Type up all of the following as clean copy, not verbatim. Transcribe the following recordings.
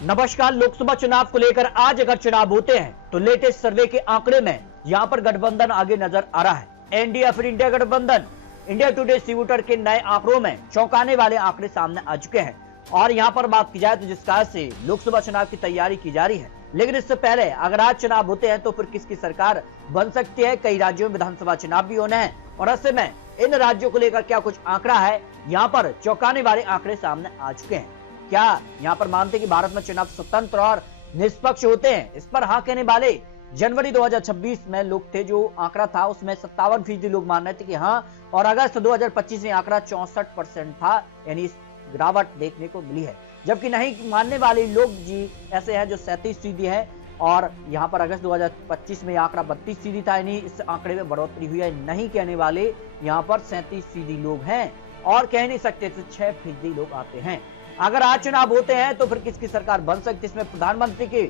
नमस्कार। लोकसभा चुनाव को लेकर आज अगर चुनाव होते हैं तो लेटेस्ट सर्वे के आंकड़े में यहां पर गठबंधन आगे नजर आ रहा है। एनडीए या फिर इंडिया गठबंधन, इंडिया टुडे सी वोटर के नए आंकड़ों में चौंकाने वाले आंकड़े सामने आ चुके हैं। और यहां पर बात की जाए तो जिस कारण से लोकसभा चुनाव की तैयारी की जा रही है, लेकिन इससे पहले अगर आज चुनाव होते हैं तो फिर किसकी सरकार बन सकती है। कई राज्यों में विधानसभा चुनाव भी होने हैं और ऐसे में इन राज्यों को लेकर क्या कुछ आंकड़ा है, यहाँ पर चौंकाने वाले आंकड़े सामने आ चुके हैं। क्या यहाँ पर मानते हैं कि भारत में चुनाव स्वतंत्र और निष्पक्ष होते हैं? इस पर हाँ कहने वाले जनवरी 2026 में लोग थे। जो आंकड़ा था उसमें 57% लोग मान रहे थे कि हाँ, और अगस्त 2025 में आंकड़ा 64% था, यानी गिरावट देखने को मिली है। जबकि नहीं मानने वाले लोग जी ऐसे हैं जो 37% है, और यहाँ पर अगस्त 2025 में आंकड़ा 32% था, यानी इस आंकड़े में बढ़ोतरी हुई है। नहीं कहने वाले यहाँ पर 37% लोग हैं, और कह नहीं सकते तो 6% लोग आते हैं। अगर आज चुनाव होते हैं तो फिर किसकी सरकार बन सकती है? इसमें प्रधानमंत्री के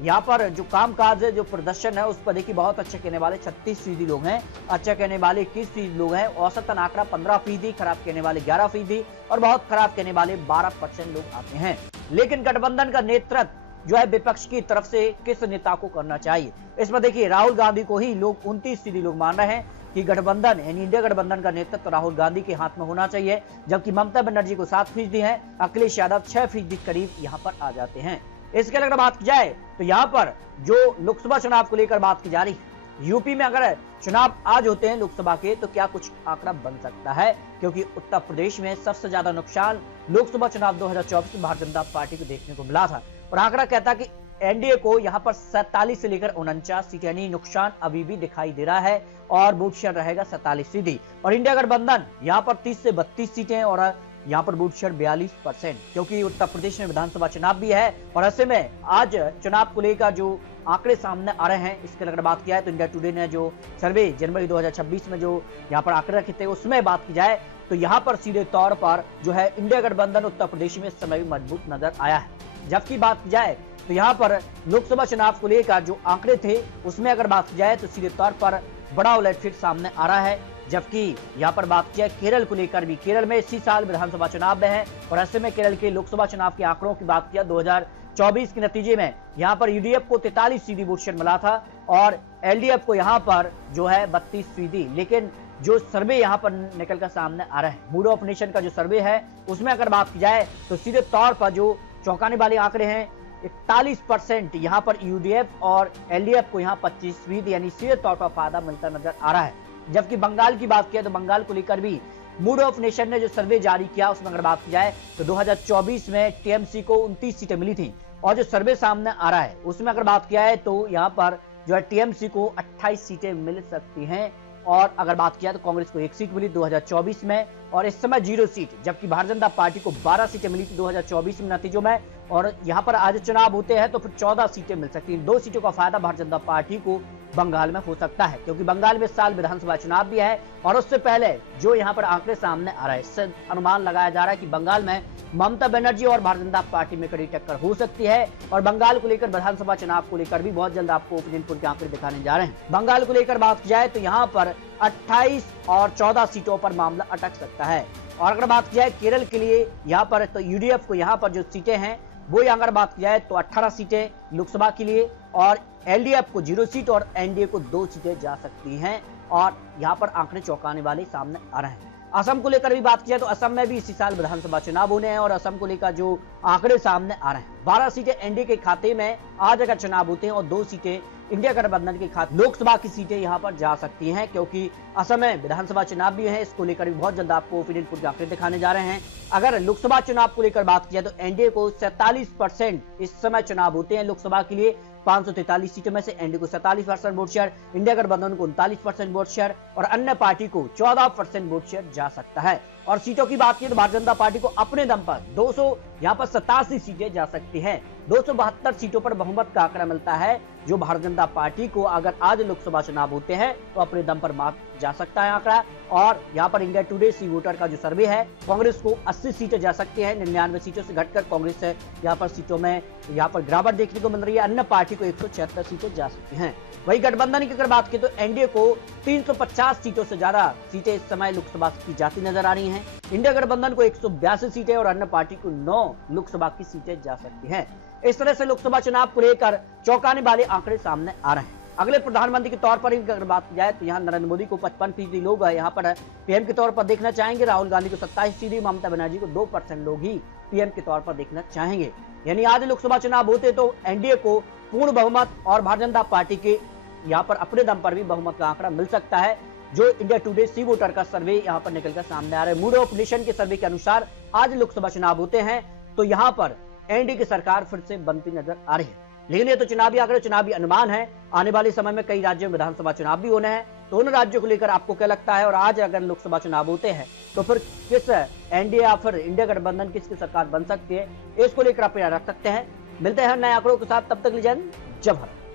यहाँ पर जो कामकाज है, जो प्रदर्शन है, उस पर देखिए बहुत अच्छे कहने वाले 36% लोग हैं, अच्छा कहने वाले 21% लोग हैं, औसतन आंकड़ा 15%, खराब कहने वाले 11% और बहुत खराब कहने वाले 12% लोग आते हैं। लेकिन गठबंधन का नेतृत्व जो है विपक्ष की तरफ से किस नेता को करना चाहिए? इसमें देखिए राहुल गांधी को ही लोग 29% लोग मान रहे हैं कि गठबंधन यानी इंडिया गठबंधन का नेतृत्व राहुल गांधी के हाथ में होना चाहिए। जबकि ममता बनर्जी को 7% है, अखिलेश यादव 6% करीब यहाँ पर आ जाते हैं। इसके अगर बात की जाए तो यहाँ पर जो लोकसभा चुनाव को लेकर बात की जा रही है, यूपी में अगर चुनाव आज होते हैं लोकसभा के तो क्या कुछ आंकड़ा बन सकता है? क्योंकि उत्तर प्रदेश में सबसे ज्यादा नुकसान लोकसभा चुनाव 2024 में भारतीय जनता पार्टी को देखने को मिला था, और आंकड़ा कहता कि एनडीए को यहाँ पर 47 से लेकर 49 सीट यानी नुकसान अभी भी दिखाई दे रहा है, और वोट शेयर रहेगा 47%। और इंडिया गठबंधन यहाँ पर 30 से 32 सीटें और यहाँ पर वोट शेयर 42%, क्योंकि उत्तर प्रदेश में विधानसभा चुनाव भी है। और ऐसे में आज चुनाव को लेकर जो आंकड़े सामने आ रहे हैं, इसके अगर बात की जाए तो इंडिया टुडे ने जो सर्वे जनवरी 2026 में जो यहाँ पर आंकड़े रखे थे, उसमें बात की जाए तो यहाँ पर सीधे तौर पर जो है इंडिया गठबंधन उत्तर प्रदेश में इस समय भी मजबूत नजर आया है। जबकि बात की जाए तो यहाँ पर लोकसभा चुनाव को लेकर जो आंकड़े थे उसमें अगर बात की जाए तो सीधे तौर पर बड़ा उलटफेर सामने आ रहा है। जबकि यहाँ पर बात की जाए केरल को लेकर भी, केरल में इसी साल विधानसभा चुनाव में है, और ऐसे में केरल के लोकसभा चुनाव के आंकड़ों की बात किया 2024 के नतीजे में यहाँ पर यूडीएफ को 43% वोट शेयर मिला था, और एलडीएफ को यहाँ पर जो है 32%। लेकिन जो सर्वे यहाँ पर निकल कर सामने आ रहा है, मूड ऑफ नेशन का जो सर्वे है, उसमें अगर बात की जाए तो सीधे तौर पर जो चौंकाने वाले आंकड़े हैं, 41% यहाँ पर यूडीएफ और एलडीएफ को यहाँ 25% यानी सीधे तौर पर फायदा मिलता नजर आ रहा है। जबकि बंगाल की बात किया तो बंगाल को लेकर भी मूड ऑफ नेशन ने जो सर्वे जारी किया, उसमें अगर बात की जाए तो 2024 में टीएमसी को 29 सीटें मिली थी, और जो सर्वे सामने आ रहा है उसमें अगर बात किया है तो यहाँ पर जो है टीएमसी को 28 सीटें मिल सकती हैं, और अगर बात किया तो कांग्रेस को 1 सीट मिली 2024 में, और इस समय 0 सीट। जबकि भारतीय जनता पार्टी को 12 सीटें मिली थी 2024 में नतीजों में, और यहाँ पर आज चुनाव होते हैं तो फिर 14 सीटें मिल सकती हैं। 2 सीटों का फायदा भारतीय जनता पार्टी को बंगाल में हो सकता है, क्योंकि बंगाल में इस साल विधानसभा चुनाव भी है। और उससे पहले जो यहाँ पर आंकड़े सामने आ रहा है, इससे अनुमान लगाया जा रहा है कि बंगाल में ममता बनर्जी और भारतीय जनता पार्टी में कड़ी टक्कर हो सकती है। और बंगाल को लेकर विधानसभा चुनाव को लेकर भी बहुत जल्द आपको ओपिनियन पोल के आंकड़े दिखाने जा रहे हैं। बंगाल को लेकर बात की जाए तो यहाँ पर 28 और 14 सीटों पर मामला अटक सकता है। और अगर बात की जाए केरल के लिए यहाँ पर तो यूडीएफ को यहाँ पर जो सीटें हैं वो अगर बात की जाए तो 18 सीटें लोकसभा के लिए, और एलडीएफ को 0 सीट और एनडीए को 2 सीटें जा सकती हैं। और यहाँ पर आंकड़े चौंकाने वाले सामने आ रहे हैं। असम को लेकर भी बात की जाए तो असम में भी इसी साल विधानसभा चुनाव होने हैं, और असम को लेकर जो आंकड़े सामने आ रहे हैं, 12 सीटें एनडीए के खाते में आज अगर चुनाव होते हैं, और 2 सीटें इंडिया गठबंधन के खाते लोकसभा की सीटें यहां पर जा सकती हैं, क्योंकि असम में विधानसभा चुनाव भी है। इसको लेकर भी बहुत जल्द आपको ओपिनियन पोल के आंकड़े दिखाने जा रहे हैं। अगर लोकसभा चुनाव को लेकर बात की जाए तो एनडीए को 47% इस समय चुनाव होते हैं लोकसभा के लिए, 543 सीटों में से एनडीए को 47% वोट शेयर, इंडिया गठबंधन को 39% वोट शेयर, और अन्य पार्टी को 14% वोट शेयर जा सकता है। और सीटों की बात की तो भारतीय जनता पार्टी को अपने दम पर 200 यहाँ पर 87 सीटें जा सकती हैं। 272 सीटों पर बहुमत का आंकड़ा मिलता है, जो भारतीय जनता पार्टी को अगर आज लोकसभा चुनाव होते हैं तो अपने दम पर मात जा सकता है आंकड़ा। और यहाँ पर इंडिया टुडे सी वोटर का जो सर्वे है, कांग्रेस को 80 सीटें जा सकती है, 99 सीटों से घटकर कांग्रेस यहाँ पर सीटों में यहाँ पर गिरावट देखने को मिल रही है। अन्य पार्टी को 176 सीटें जा सकती हैं। वही गठबंधन की अगर बात की तो एनडीए को 350 सीटों से ज्यादा सीटें इस समय लोकसभा की जाती नजर आ रही हैं। इंडिया गठबंधन को 182 सीटें और अन्य पार्टी को 9 लोकसभा की सीटें जा सकती हैं। इस तरह से लोकसभा चुनाव को लेकर चौंकाने वाले आंकड़े सामने आ रहे हैं। अगले प्रधानमंत्री के तौर पर अगर बात की जाए तो यहाँ नरेंद्र मोदी को 55% लोग यहाँ पर पीएम के तौर पर देखना चाहेंगे। राहुल गांधी को 27%, ममता बनर्जी को 2% लोग ही पीएम के तौर पर देखना चाहेंगे। यानी आज लोकसभा चुनाव होते तो एनडीए को पूर्ण बहुमत और भारतीय जनता पार्टी के यहाँ पर अपने दम पर भी बहुमत का आंकड़ा मिल सकता है, जो इंडिया टुडे सी वोटर का सर्वे यहाँ पर निकलकर सामने आ रहा है। मूड ऑफ नेशन के सर्वे के अनुसार आज लोकसभा चुनाव होते हैं तो यहाँ पर एनडीए की सरकार फिर से बनती नजर आ रही है। लेकिन ये तो चुनावी आंकड़े, चुनावी अनुमान है। आने वाले समय में कई राज्यों में विधानसभा चुनाव भी होने हैं, तो उन राज्यों को लेकर आपको क्या लगता है? और आज अगर लोकसभा चुनाव होते हैं तो फिर किस एनडीए या फिर इंडिया गठबंधन किसकी सरकार बन सकती है, इसको लेकर आप रख सकते हैं। मिलते हैं नए आंकड़ों के साथ, तब तक लीजिए जय भारत।